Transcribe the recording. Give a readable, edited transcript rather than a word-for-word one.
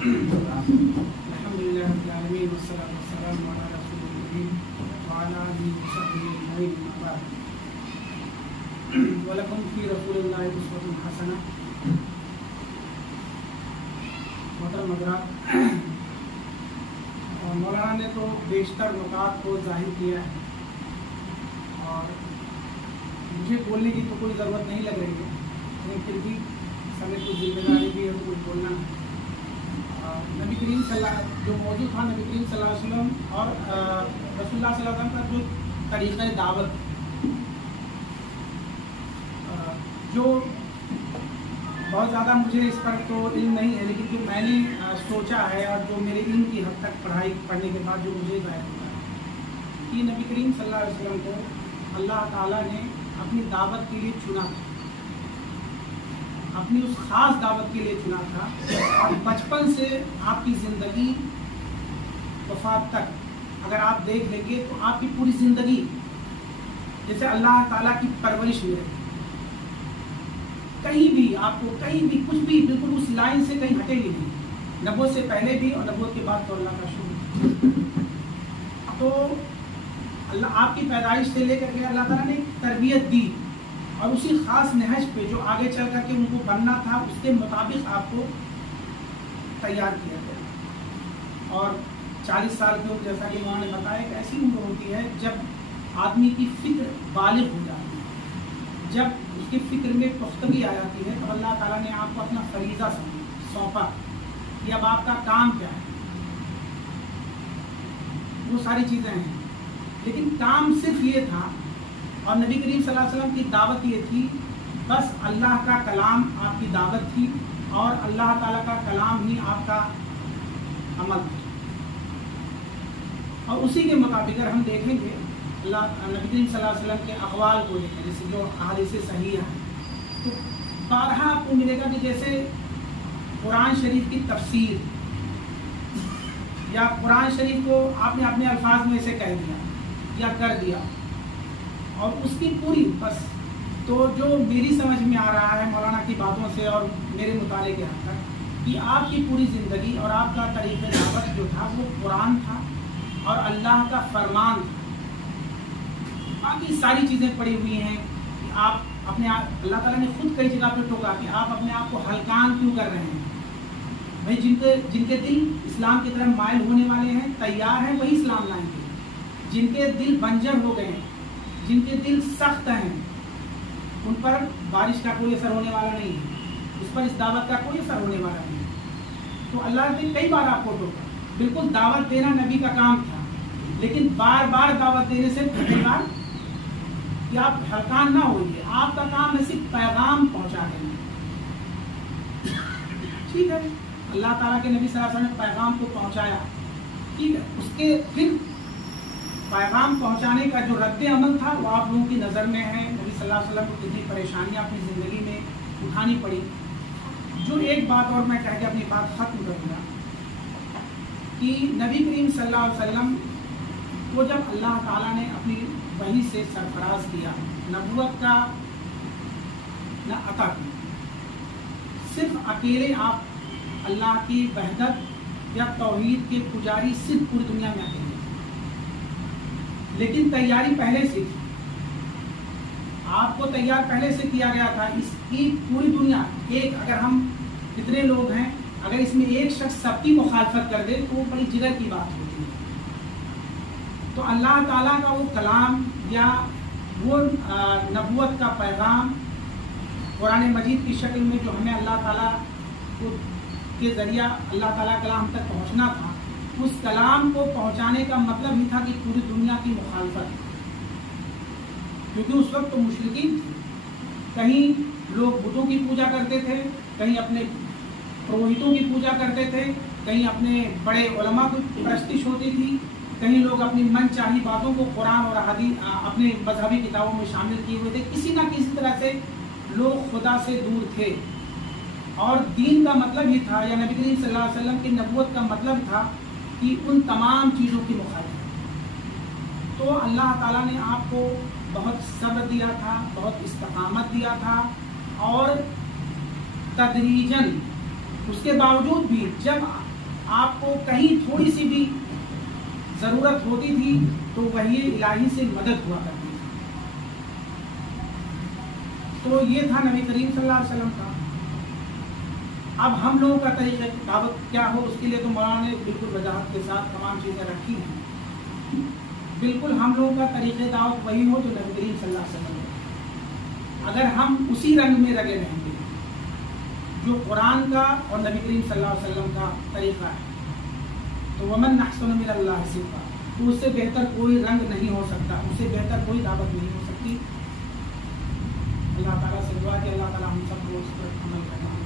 الحمدللہ رب العالمین والصلاۃ والسلام علی رسول اللہ وعلی آلہ وصحبہ اجمعین اما بعد ولکم فی رسول اللہ اسوۃ حسنہ. محترم حضرات، مولانا نے تو بیشتر نکات کو ظاہر کیا ہے اور مجھے بولنے کی تو کوئی ضرورت نہیں لگ رہی ہے، لیکن پھر بھی سمجھ کچھ ذمہ داری بھی ہے، کچھ بولنا ہے. نبی کریم جو موضوع تھا نبی کریم صلی اللہ علیہ وسلم اور رسول اللہ صلی اللہ علیہ وسلم کا جو طریقہ دعوت، جو بہت زیادہ مجھے اس پر تو علم نہیں ہے، لیکن جو میں نے سوچا ہے اور جو میرے علم کی حد تک پڑھنے کے بعد جو مجھے ظاہر ہوا ہے کہ نبی کریم صلی اللہ علیہ وسلم کو اللہ تعالیٰ نے اپنی دعوت کے لیے چنا تھا، اپنی اس خاص دعوت کے لیے چنا تھا. اور بچپن سے آپ کی زندگی وفات تک اگر آپ دیکھ لیں گے تو آپ کی پوری زندگی جیسے اللہ تعالیٰ کی پرورش میں رہے. کہیں بھی آپ کو کہیں بھی کچھ بھی بالکل اس لائن سے کہیں ہٹے گی نہیں، نبوت سے پہلے بھی اور نبوت کے بعد تو اللہ کا شکر. تو اللہ آپ کی پیدائش سے لے کر کے اللہ تعالیٰ نے تربیت دی اور اسی خاص نہج پہ جو آگے چل کر کے ان کو بننا تھا اس کے مطابق آپ کو تیار کیا گیا. اور 40 سال کی عمر، جیسا کہ انہوں نے بتایا، ایک ایسی عمر ہوتی ہے جب آدمی کی فکر بالغ ہو جاتی ہے، جب اس کی فکر میں پختگی آ جاتی ہے، تو اللہ تعالیٰ نے آپ کو اپنا فریضہ سونپا کہ اب آپ کا کام کیا ہے. وہ ساری چیزیں ہیں، لیکن کام صرف یہ تھا اور نبی کریم صلی اللہ علیہ وسلم کی دعوت یہ تھی، بس اللہ کا کلام آپ کی دعوت تھی اور اللہ تعالیٰ کا کلام ہی آپ کا عمل تھا. اور اسی کے مطابق اگر ہم دیکھیں گے نبی کریم صلی اللہ علیہ وسلم کے اقوال کو دیکھیں، جیسے جو احادیث صحیح ہیں، تو بارہا آپ کو ملے گا کہ جیسے قرآن شریف کی تفسیر یا قرآن شریف کو آپ نے اپنے الفاظ میں سے کہہ دیا یا کر دیا، اور اس کی پوری بس تو جو میری سمجھ میں آ رہا ہے مولانا کی باتوں سے اور میرے مطالعے کے حد تک کہ آپ کی پوری زندگی اور آپ کا طریقہ دعوت جو تھا وہ قرآن تھا اور اللہ کا فرمان تھا. باقی ساری چیزیں پڑی ہوئی ہیں کہ آپ اپنے آپ، اللہ تعالیٰ نے خود کئی جگہ پہ ٹوکا کہ آپ اپنے آپ کو ہلکان کیوں کر رہے ہیں. بھائی جن کے دل اسلام کی طرف مائل ہونے والے ہیں، تیار ہیں، وہی اسلام لائیں گے. جن کے دل بنجر ہو گئے ہیں، جن کے دل سخت ہیں، ان پر بارش کا کوئی اثر ہونے والا نہیں ہے، اس پر اس دعوت کا کوئی اثر ہونے والا نہیں ہے. تو اللہ نے کئی بار آپ کو ٹوکا. بالکل دعوت دینا نبی کا کام تھا، لیکن بار بار دعوت دینے سے پہلی بار کہ آپ ہلکان نہ ہوئیے. آپ کا کام ہے صرف پیغام پہنچا دینا. ٹھیک ہے، اللہ تعالیٰ کے نبی صلی اللہ علیہ وسلم نے پیغام کو پہنچایا، ٹھیک ہے. اس کے پھر پیغام پہنچانے کا جو رد عمل تھا وہ آپ لوگوں کی نظر میں ہے. نبی صلی اللہ علیہ وسلم کو کتنی پریشانیاں اپنی زندگی میں اٹھانی پڑی. جو ایک بات اور میں کہہ کے اپنی بات ختم کروں گا کہ نبی کریم صلی اللہ علیہ وسلم کو جب اللہ تعالیٰ نے اپنی وحی سے سرفراز کیا، نبوت کا نہ عطا کیا، صرف اکیلے آپ اللہ کی وحدت یا توحید کے پجاری صرف پوری دنیا میں اکیلے، لیکن تیاری پہلے سے تھی. آپ کو تیار پہلے سے کیا گیا تھا. اس کی پوری دنیا ایک، اگر ہم کتنے لوگ ہیں، اگر اس میں ایک شخص سب کی مخالفت کر دے تو وہ بڑی جگر کی بات ہوتی ہے. تو اللہ تعالیٰ کا وہ کلام یا وہ نبوت کا پیغام قرآن مجید کی شکل میں جو ہمیں اللہ تعالیٰ کے ذریعہ اللہ تعالیٰ کا کلام تک پہنچنا تھا، اس کلام کو پہنچانے کا مطلب ہی تھا کہ پوری دنیا کی مخالفت، کیونکہ اس وقت تو مشرکین تھے. کہیں لوگ بتوں کی پوجا کرتے تھے، کہیں اپنے پروہتوں کی پوجا کرتے تھے، کہیں اپنے بڑے علماء کی پرستش ہوتی تھی، کہیں لوگ اپنی من چاہی باتوں کو قرآن اور حدیث اپنے مذہبی کتابوں میں شامل کیے ہوئے تھے. کسی نہ کسی طرح سے لوگ خدا سے دور تھے. اور دین کا مطلب ہی تھا، یا نبی کریم صلی اللہ علیہ وسلم کی نبوت کا مطلب تھا کہ ان تمام چیزوں کی مخالفت. تو اللہ تعالیٰ نے آپ کو بہت صبر دیا تھا، بہت استقامت دیا تھا، اور تدریجاً اس کے باوجود بھی جب آپ کو کہیں تھوڑی سی بھی ضرورت ہوتی تھی تو وحی الہی سے مدد ہوا کرتی تھی. تو یہ تھا نبی کریم صلی اللہ علیہ وسلم کا. اب ہم لوگوں کا طریقہ دعوت کیا ہو، اس کے لیے تو مولانا نے بالکل وضاحت کے ساتھ تمام چیزیں رکھی ہیں. بالکل ہم لوگوں کا طریقہ دعوت وہی ہو جو نبی کریم صلی اللہ علیہ وسلم ہے. اگر ہم اسی رنگ میں رگے رہیں گے جو قرآن کا اور نبی کریم صلی اللہ علیہ وسلم کا طریقہ ہے، تو ومن احسن من اللہ صفا، تو اس سے بہتر کوئی رنگ نہیں ہو سکتا، اس سے بہتر کوئی دعوت نہیں ہو سکتی. اللہ تعالیٰ سے دعا کہ اللہ تعالیٰ ہم سب کو اس پر عمل کرنا